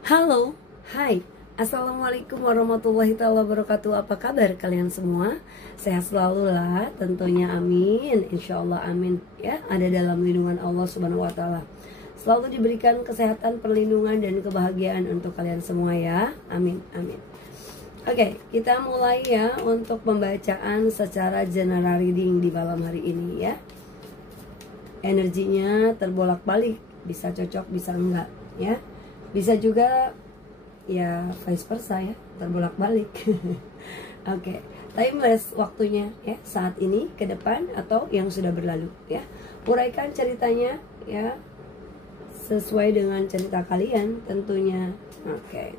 Halo, hai, assalamualaikum warahmatullahi wabarakatuh. Apa kabar kalian semua? Sehat selalu lah, tentunya amin. Insya Allah amin ya. Ada dalam lindungan Allah Subhanahu Wa Taala. Selalu diberikan kesehatan, perlindungan dan kebahagiaan untuk kalian semua ya. Amin, amin. Oke, kita mulai ya untuk pembacaan secara general reading di malam hari ini ya. Energinya terbolak-balik, bisa cocok, bisa enggak ya. Bisa juga ya vice versa ya, terbolak-balik. Oke, timeless waktunya ya, saat ini, ke depan, atau yang sudah berlalu ya. Uraikan ceritanya ya, sesuai dengan cerita kalian tentunya. Oke.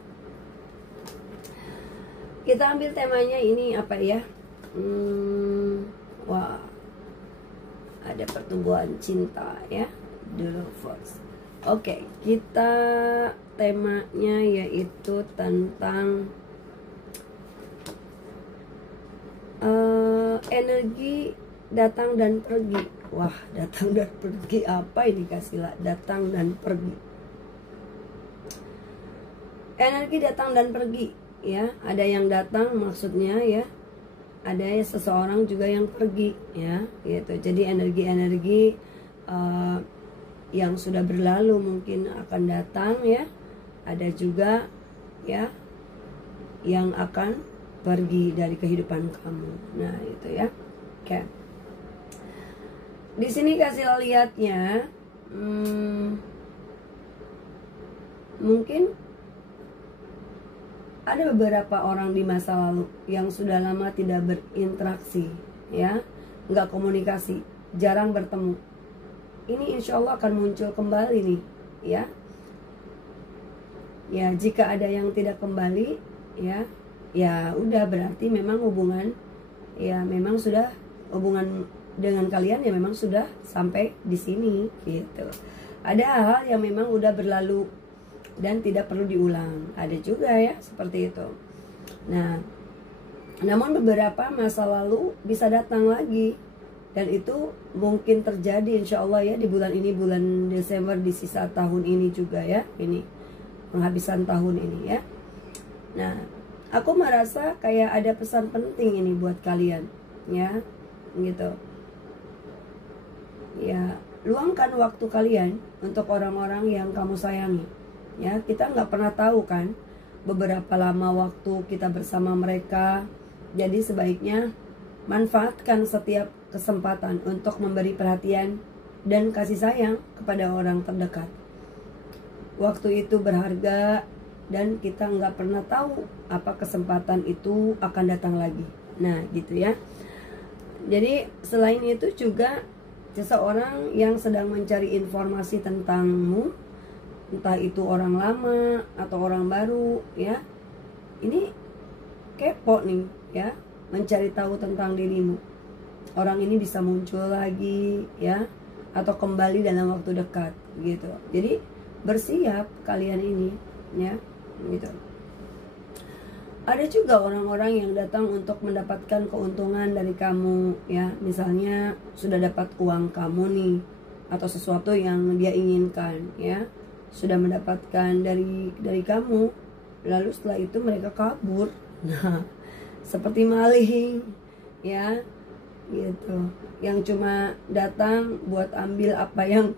Kita ambil temanya ini apa ya? Wah, ada pertumbuhan cinta ya, dulu first. Oke, kita temanya yaitu tentang energi datang dan pergi. Wah, datang dan pergi apa ini Kasila? Datang dan pergi. Energi datang dan pergi ya. Ada yang datang maksudnya ya. Ada seseorang juga yang pergi ya, gitu. Jadi energi-energi yang sudah berlalu mungkin akan datang ya. Ada juga ya yang akan pergi dari kehidupan kamu. Nah, itu ya. Oke. Di sini kasih lihatnya mungkin ada beberapa orang di masa lalu yang sudah lama tidak berinteraksi ya, nggak komunikasi, jarang bertemu. Ini insya Allah akan muncul kembali nih ya. Ya, jika ada yang tidak kembali ya, ya udah berarti memang hubungan ya, memang sudah hubungan dengan kalian ya memang sudah sampai di sini gitu. Ada hal-hal yang memang udah berlalu dan tidak perlu diulang. Ada juga ya seperti itu. Nah, namun beberapa masa lalu bisa datang lagi. Dan itu mungkin terjadi insya Allah ya di bulan ini, bulan Desember, di sisa tahun ini juga ya. Ini penghabisan tahun ini ya. Nah, aku merasa kayak ada pesan penting ini buat kalian ya, gitu. Ya, luangkan waktu kalian untuk orang-orang yang kamu sayangi. Ya, kita nggak pernah tahu kan beberapa lama waktu kita bersama mereka. Jadi sebaiknya manfaatkan setiap kesempatan untuk memberi perhatian dan kasih sayang kepada orang terdekat. Waktu itu berharga dan kita nggak pernah tahu apa kesempatan itu akan datang lagi. Nah, gitu ya. Jadi selain itu juga seseorang yang sedang mencari informasi tentangmu, entah itu orang lama atau orang baru ya, ini kepo nih ya, mencari tahu tentang dirimu. Orang ini bisa muncul lagi ya, atau kembali dalam waktu dekat gitu. Jadi bersiap kalian ini ya, gitu. Ada juga orang-orang yang datang untuk mendapatkan keuntungan dari kamu ya. Misalnya sudah dapat uang kamu nih, atau sesuatu yang dia inginkan ya, sudah mendapatkan dari kamu, lalu setelah itu mereka kabur. Nah, seperti maling ya, gitu, yang cuma datang buat ambil apa yang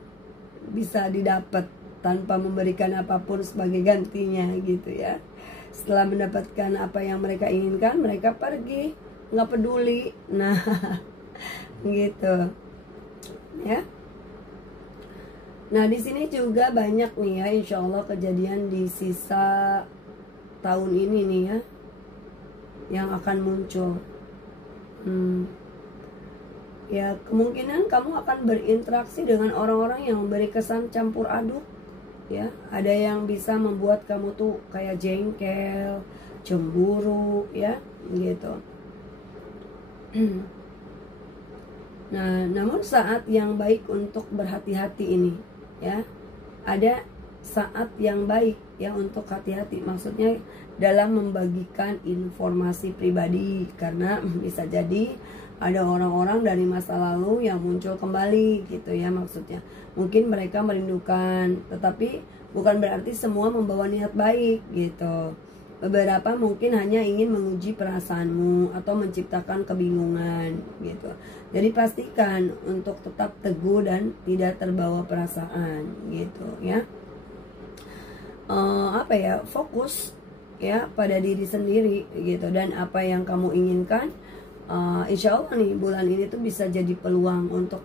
bisa didapat tanpa memberikan apapun sebagai gantinya gitu ya. Setelah mendapatkan apa yang mereka inginkan, mereka pergi, nggak peduli. Nah, gitu ya. Nah, di sini juga banyak nih ya, insya Allah kejadian di sisa tahun ini nih ya, yang akan muncul. Ya, kemungkinan kamu akan berinteraksi dengan orang-orang yang memberi kesan campur aduk ya. Ada yang bisa membuat kamu tuh kayak jengkel, cemburu ya, gitu. Nah, namun saat yang baik untuk berhati-hati ini ya, ada saat yang baik ya untuk hati-hati, maksudnya dalam membagikan informasi pribadi, karena bisa jadi ada orang-orang dari masa lalu yang muncul kembali gitu ya, maksudnya mungkin mereka merindukan, tetapi bukan berarti semua membawa niat baik gitu. Beberapa mungkin hanya ingin menguji perasaanmu atau menciptakan kebingungan gitu. Jadi pastikan untuk tetap teguh dan tidak terbawa perasaan gitu ya. Fokus ya pada diri sendiri gitu, dan apa yang kamu inginkan. Insya Allah nih bulan ini tuh bisa jadi peluang untuk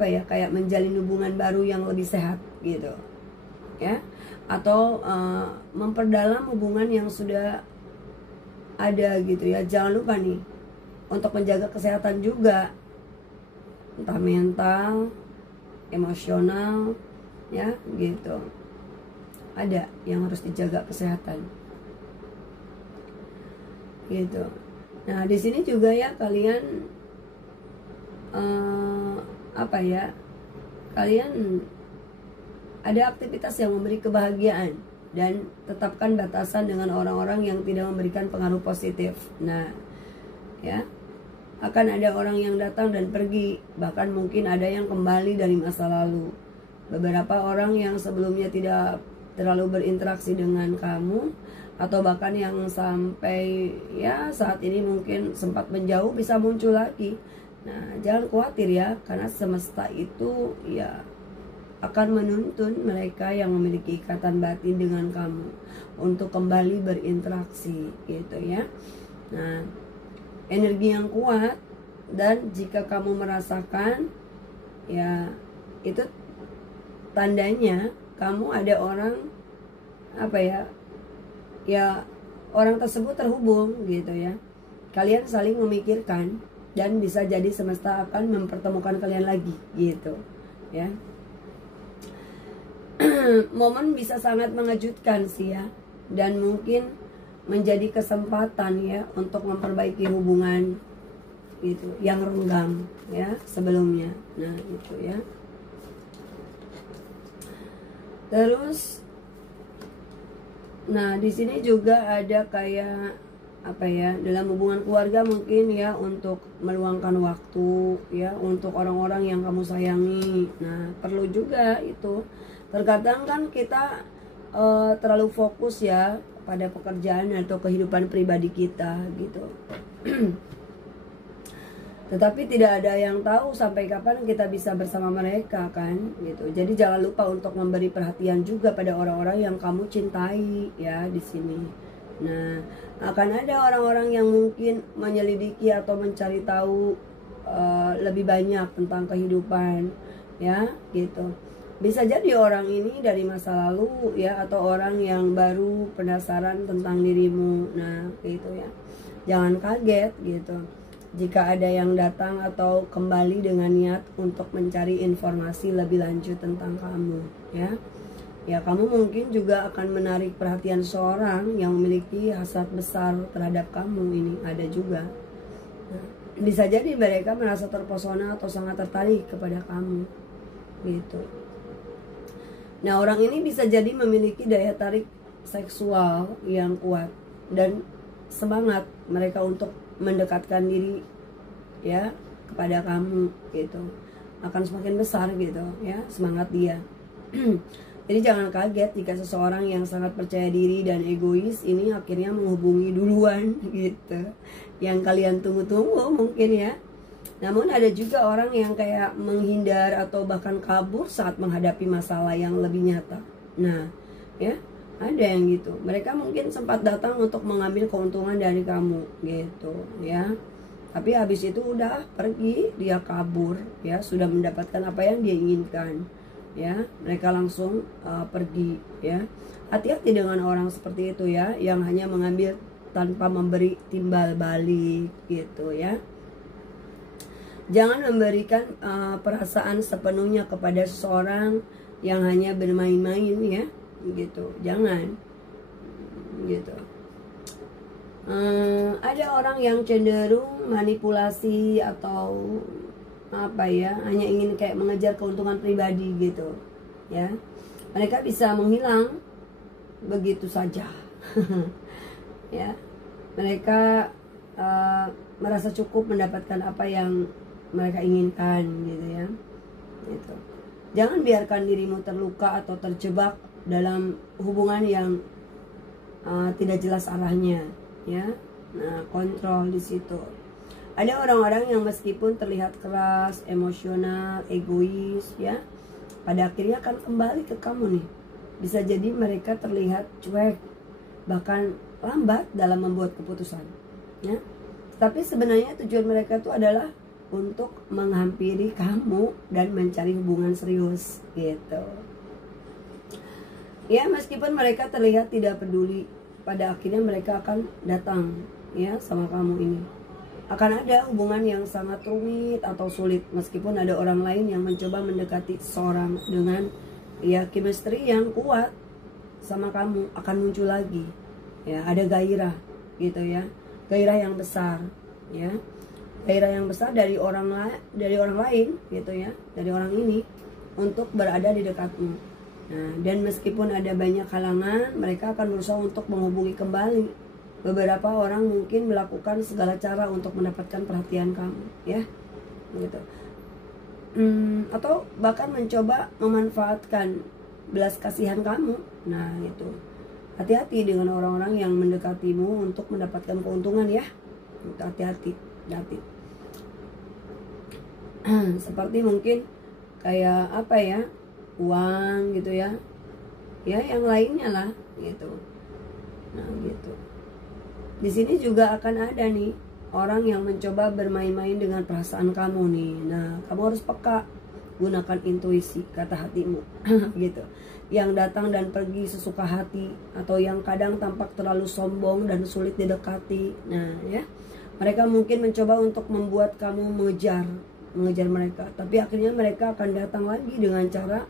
kayak menjalin hubungan baru yang lebih sehat gitu ya, atau memperdalam hubungan yang sudah ada gitu ya. Jangan lupa nih untuk menjaga kesehatan juga, entah mental, emosional ya gitu. Ada yang harus dijaga kesehatan gitu. Nah di sini juga ya kalian kalian ada aktivitas yang memberi kebahagiaan, dan tetapkan batasan dengan orang-orang yang tidak memberikan pengaruh positif. Nah ya, akan ada orang yang datang dan pergi, bahkan mungkin ada yang kembali dari masa lalu. Beberapa orang yang sebelumnya tidak terlalu berinteraksi dengan kamu, atau bahkan yang sampai ya saat ini mungkin sempat menjauh, bisa muncul lagi. Nah jangan khawatir ya, karena semesta itu ya akan menuntun mereka yang memiliki ikatan batin dengan kamu untuk kembali berinteraksi gitu ya. Nah energi yang kuat, dan jika kamu merasakan ya itu tandanya kamu ada orang orang tersebut terhubung gitu ya. Kalian saling memikirkan, dan bisa jadi semesta akan mempertemukan kalian lagi gitu ya. Momen bisa sangat mengejutkan sih ya, dan mungkin menjadi kesempatan ya untuk memperbaiki hubungan gitu yang renggang ya sebelumnya. Nah itu ya. Terus nah di sini juga ada kayak dalam hubungan keluarga mungkin ya, untuk meluangkan waktu ya untuk orang-orang yang kamu sayangi. Nah perlu juga itu. Terkadang kan kita terlalu fokus ya pada pekerjaan atau kehidupan pribadi kita gitu. Tetapi tidak ada yang tahu sampai kapan kita bisa bersama mereka kan gitu. Jadi jangan lupa untuk memberi perhatian juga pada orang-orang yang kamu cintai ya di sini. Nah, akan ada orang-orang yang mungkin menyelidiki atau mencari tahu lebih banyak tentang kehidupan ya gitu. Bisa jadi orang ini dari masa lalu ya, atau orang yang baru penasaran tentang dirimu. Nah gitu ya, jangan kaget gitu jika ada yang datang atau kembali dengan niat untuk mencari informasi lebih lanjut tentang kamu ya. Ya kamu mungkin juga akan menarik perhatian seorang yang memiliki hasrat besar terhadap kamu. Ini ada juga. Nah, bisa jadi mereka merasa terpesona atau sangat tertarik kepada kamu gitu. Nah orang ini bisa jadi memiliki daya tarik seksual yang kuat, dan semangat mereka untuk mendekatkan diri ya kepada kamu gitu akan semakin besar gitu ya, semangat dia. Jadi jangan kaget jika seseorang yang sangat percaya diri dan egois ini akhirnya menghubungi duluan gitu, yang kalian tunggu-tunggu mungkin ya. Namun ada juga orang yang kayak menghindar atau bahkan kabur saat menghadapi masalah yang lebih nyata. Nah ya, ada yang gitu. Mereka mungkin sempat datang untuk mengambil keuntungan dari kamu gitu ya. Tapi habis itu udah pergi, dia kabur ya, sudah mendapatkan apa yang dia inginkan ya. Mereka langsung pergi ya. Hati-hati dengan orang seperti itu ya, yang hanya mengambil tanpa memberi timbal balik gitu ya. Jangan memberikan perasaan sepenuhnya kepada seseorang yang hanya bermain-main ya gitu. Jangan gitu. Ada orang yang cenderung manipulasi atau hanya ingin kayak mengejar keuntungan pribadi gitu ya. Mereka bisa menghilang begitu saja. Ya, mereka merasa cukup mendapatkan apa yang mereka inginkan gitu ya gitu. Jangan biarkan dirimu terluka atau terjebak dalam hubungan yang tidak jelas arahnya, ya. Nah, kontrol di situ. Ada orang-orang yang meskipun terlihat keras, emosional, egois, ya, pada akhirnya akan kembali ke kamu nih. Bisa jadi mereka terlihat cuek, bahkan lambat dalam membuat keputusan, ya. Tapi sebenarnya tujuan mereka itu adalah untuk menghampiri kamu dan mencari hubungan serius, gitu. Ya, meskipun mereka terlihat tidak peduli, pada akhirnya mereka akan datang, ya, sama kamu ini. Akan ada hubungan yang sangat rumit atau sulit, meskipun ada orang lain yang mencoba mendekati seseorang dengan, ya, chemistry yang kuat sama kamu, akan muncul lagi, ya. Ada gairah, gitu ya, gairah yang besar, ya, gairah yang besar dari orang lain, gitu ya, dari orang ini untuk berada di dekatmu. Nah, dan meskipun ada banyak halangan, mereka akan berusaha untuk menghubungi kembali. Beberapa orang mungkin melakukan segala cara untuk mendapatkan perhatian kamu, ya, gitu. Atau bahkan mencoba memanfaatkan belas kasihan kamu. Nah, itu. Hati-hati dengan orang-orang yang mendekatimu untuk mendapatkan keuntungan, ya. Hati-hati, hati. Seperti mungkin kayak apa ya, uang gitu ya, ya, yang lainnya lah, gitu. Nah, gitu. Di sini juga akan ada nih orang yang mencoba bermain-main dengan perasaan kamu nih. Nah, kamu harus peka, gunakan intuisi, kata hatimu, gitu. Yang datang dan pergi sesuka hati, atau yang kadang tampak terlalu sombong dan sulit didekati. Nah, ya, mereka mungkin mencoba untuk membuat kamu mengejar mereka, tapi akhirnya mereka akan datang lagi dengan cara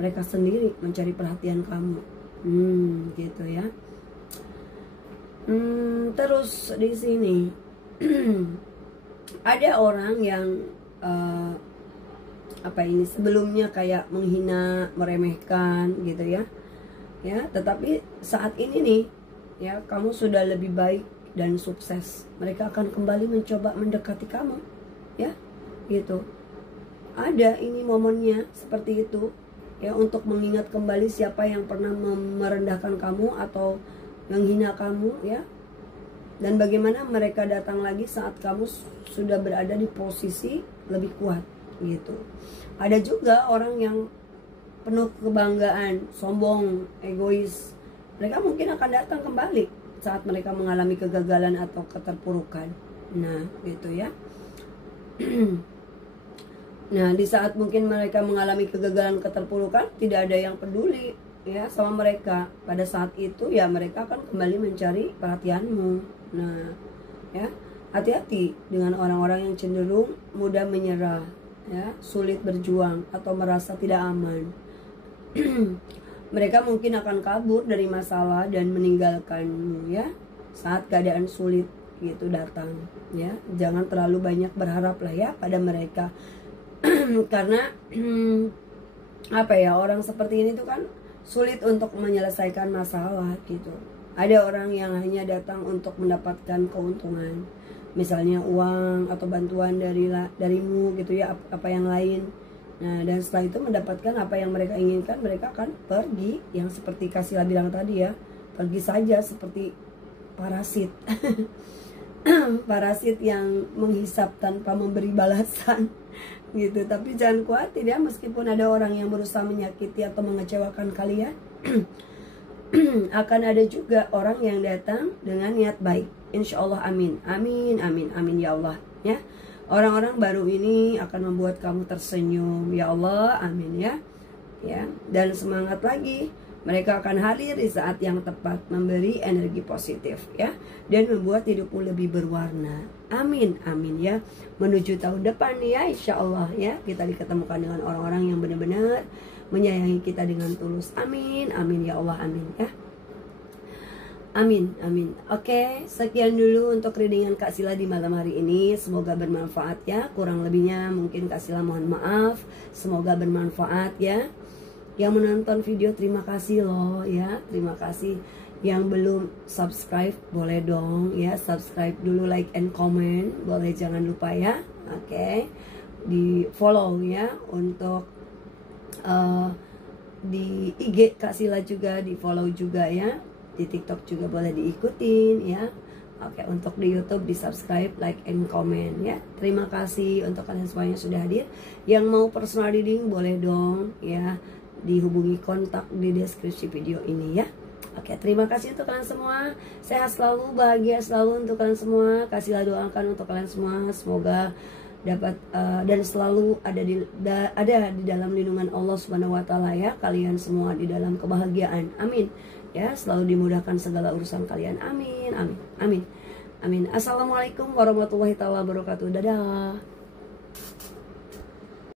mereka sendiri mencari perhatian kamu, gitu ya. Terus di sini ada orang yang sebelumnya kayak menghina, meremehkan, gitu ya, ya. Tetapi saat ini nih, ya, kamu sudah lebih baik dan sukses. Mereka akan kembali mencoba mendekati kamu, ya, gitu. Ada ini momennya seperti itu, ya, untuk mengingat kembali siapa yang pernah merendahkan kamu atau menghina kamu, ya, dan bagaimana mereka datang lagi saat kamu sudah berada di posisi lebih kuat, gitu. Ada juga orang yang penuh kebanggaan, sombong, egois. Mereka mungkin akan datang kembali saat mereka mengalami kegagalan atau keterpurukan. Nah, gitu ya. Nah, di saat mungkin mereka mengalami kegagalan, keterpurukan, tidak ada yang peduli, ya, sama mereka. Pada saat itu, ya, mereka akan kembali mencari perhatianmu. Nah, ya, hati-hati dengan orang-orang yang cenderung mudah menyerah, ya, sulit berjuang atau merasa tidak aman. Mereka mungkin akan kabur dari masalah dan meninggalkanmu, ya, saat keadaan sulit gitu datang, ya. Jangan terlalu banyak berharap lah, ya, pada mereka. Karena apa ya, orang seperti ini tuh kan sulit untuk menyelesaikan masalah, gitu. Ada orang yang hanya datang untuk mendapatkan keuntungan, misalnya uang atau bantuan darimu, gitu ya, apa yang lain. Nah, dan setelah itu mendapatkan apa yang mereka inginkan, mereka akan pergi, yang seperti Kasila bilang tadi, ya, pergi saja seperti parasit. Parasit yang menghisap tanpa memberi balasan, gitu. Tapi jangan khawatir, ya, meskipun ada orang yang berusaha menyakiti atau mengecewakan kalian, akan ada juga orang yang datang dengan niat baik. Insya Allah, amin, amin, amin, amin, ya Allah, ya. Orang-orang baru ini akan membuat kamu tersenyum, ya Allah, amin, ya, ya. Dan semangat lagi. Mereka akan hadir di saat yang tepat, memberi energi positif, ya, dan membuat hidupmu lebih berwarna. Amin, amin, ya. Menuju tahun depan, ya, insya Allah, ya, kita diketemukan dengan orang-orang yang benar-benar menyayangi kita dengan tulus. Amin, amin, ya Allah, amin, ya. Amin, amin. Oke, sekian dulu untuk readingan Kak Sila di malam hari ini. Semoga bermanfaat, ya. Kurang lebihnya mungkin Kak Sila mohon maaf. Semoga bermanfaat, ya. Yang menonton video terima kasih loh, ya, terima kasih. Yang belum subscribe boleh dong, ya, subscribe dulu, like and comment boleh, jangan lupa, ya. Oke, di follow, ya, untuk eh, di IG Kak Sila juga, di follow juga ya. Di TikTok juga boleh diikutin ya. Oke, untuk di YouTube di subscribe, like, and comment ya. Terima kasih untuk kalian semua yang sudah hadir. Yang mau personal reading boleh dong ya, dihubungi kontak di deskripsi video ini ya. Oke, terima kasih untuk kalian semua. Sehat selalu, bahagia selalu untuk kalian semua. Kasihlah doakan untuk kalian semua. Semoga dapat dan selalu ada di dalam lindungan Allah Subhanahu wa taala ya. Kalian semua di dalam kebahagiaan. Amin. Ya, selalu dimudahkan segala urusan kalian. Amin. Amin. Amin. Amin. Assalamualaikum warahmatullahi taala wabarakatuh. Dadah.